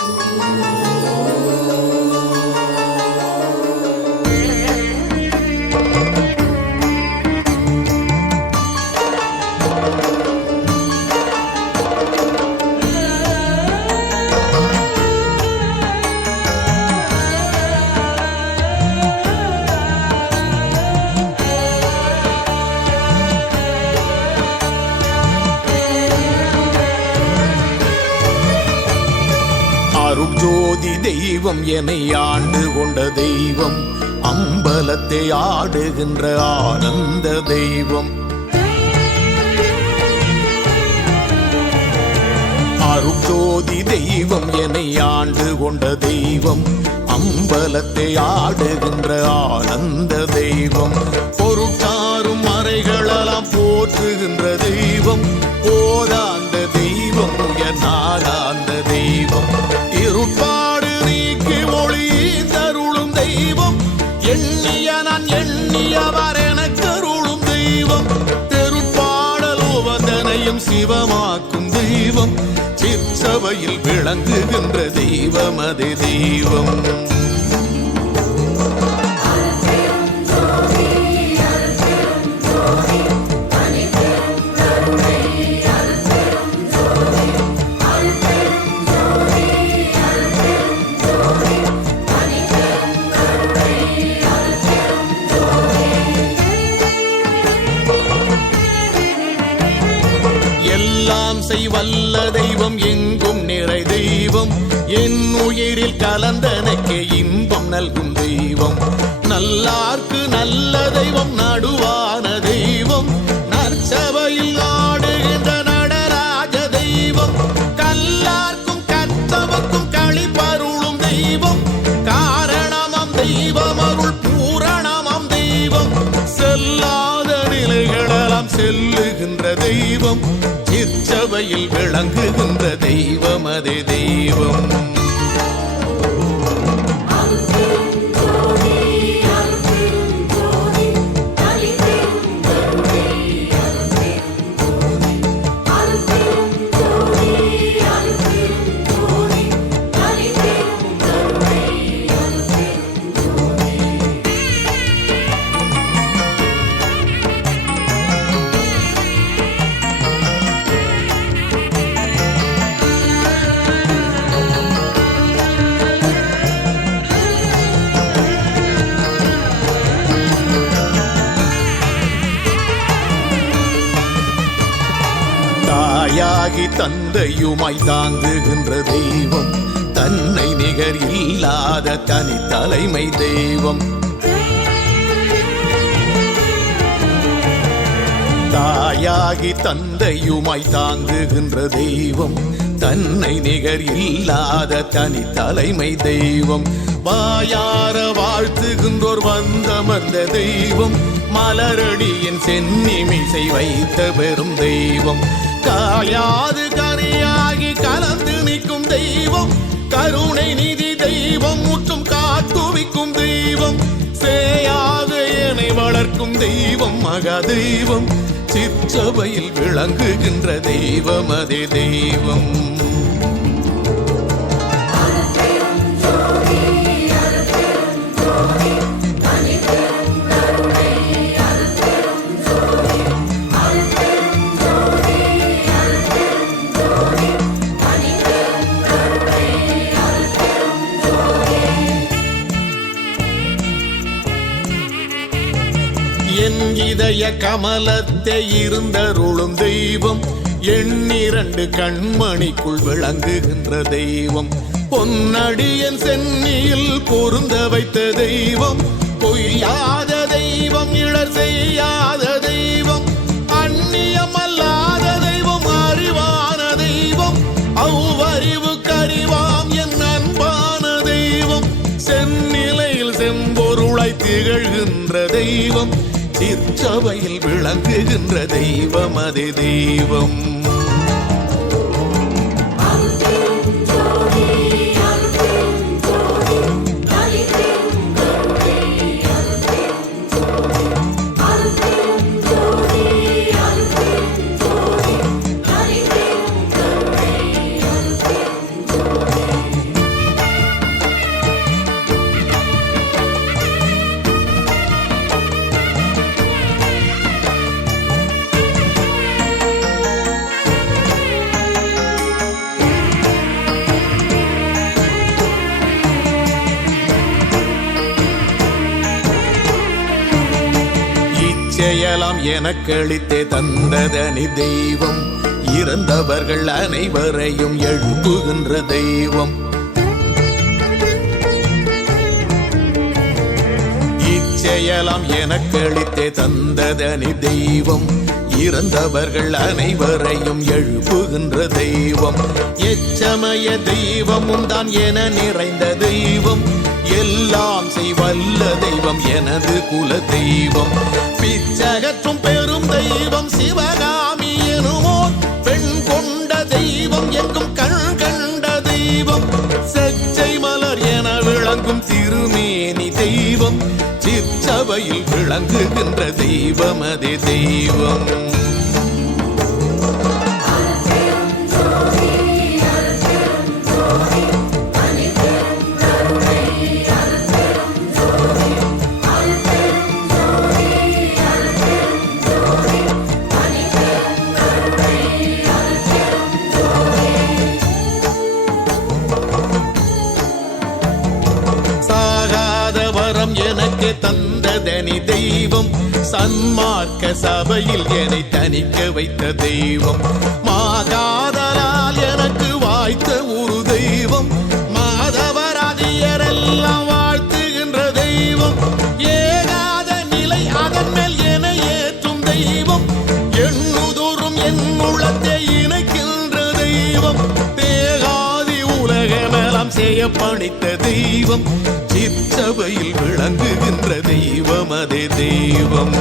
Thank you. ஜோதி தெய்வம் என ஆண்டு கொண்ட தெய்வம். அம்பலத்தை ஆடுகின்ற ஆனந்த தெய்வம். அருட்ஜோதி தெய்வம் என ஆண்டு கொண்ட தெய்வம். அம்பலத்தை ஆடுகின்ற ஆனந்த தெய்வம். பொருட்டாரும் மறைகளெல்லாம் போற்றுகின்ற தெய்வம். போதாந்த தெய்வம் சிற்சபையில் விளங்குகின்ற தெய்வம் அது தெய்வம். ஆசை வல்ல தெய்வம் எங்கும் நிறை தெய்வம். என் உயிரில் கலந்தனக்கே இன்பம் நல்கும் தெய்வம். நல்லார்க்கு நல்ல தெய்வம் நடுவான தெய்வம். நற்சபையில் இச்சபையில் விளங்குகின்ற தெய்வம் அதே தெய்வம். தாயாகி தந்தையுமாய் தாங்குகின்ற தெய்வம் தன்னை நிகர் இல்லாத தனி தலைமை தெய்வம். தாயாகி தந்தையுமாய் தாங்குகின்ற தெய்வம் தன்னை நிகர் இல்லாத தனி தலைமை தெய்வம். வாயார வாழ்த்துகின்றோர் வந்தமர்ந்த தெய்வம் மலரடியின் சென்னிமிசை வைத்த பெரும் தெய்வம். காயாது கரையாகி கலந்து நிற்கும் தெய்வம். கருணை நிதி தெய்வம் முற்றும் காத்துவிக்கும் தெய்வம். சேயாக என்னை வளர்க்கும் தெய்வம் மகா தெய்வம் சிற்சபையில் விளங்குகின்ற தெய்வம் அதே தெய்வம். இதய கமலத்தை இருந்தருளும் தெய்வம். எண்ணிரண்டு கண்மணிக்குள் விளங்குகின்ற தெய்வம். பொன்னடியன் சென்னியில் பொருந்த வைத்த தெய்வம். பொய்யாத தெய்வம் இழர் செய்யாத தெய்வம். அந்நியம் அல்லாத தெய்வம் அறிவான தெய்வம். அவ்வறிவு கறிவாம் என் அன்பான தெய்வம். செந்நிலையில் செம்பொருளை திகழ்கின்ற தெய்வம். சிற்றவையில் விளங்குகின்ற தெய்வம் அதே தெய்வம். இச்செயலாம் எனக்களித்தே தந்ததனி தெய்வம். இறந்தவர்கள் அனைவரையும் எழுப்புகின்ற தெய்வம். இச்செயலாம் எனக்களித்தே தந்ததனி தெய்வம். இறந்தவர்கள் அனைவரையும் எழுப்புகின்ற தெய்வம். எச்சமய தெய்வமும் தான் என நிறைந்த தெய்வம். எல்லாம் செய்வல்ல தெய்வம் எனது குல தெய்வம். பிச்சகற்றும் பெரும் தெய்வம் சிவகாமி எனுமோர் பெண் கொண்ட தெய்வம் எங்கும் கண் கண்ட தெய்வம். செச்சை மலர் என விளங்கும் திருமேனி தெய்வம். சிற்சபையில் விளங்குகின்ற தெய்வம் அதே தெய்வம். சன்மார்க்க சபையில் என்னை தணிக்க வைத்த தெய்வம். மாகாதலால் எனக்கு வாய்த்த ஒரு தெய்வம். மாதவராதியரெல்லாம் வாழ்த்துகின்ற தெய்வம். ஏகாத நிலை அதன் மேல் என ஏற்றும் தெய்வம். எண்ணுதோறும் என் உள்ளத்தை இணைக்கின்ற தெய்வம். தேகாதி உலகமெல்லாம் செய்ய பணித்த தெய்வம். சபையில் விளங்குகின்ற தெய்வம் அதே தெய்வம்.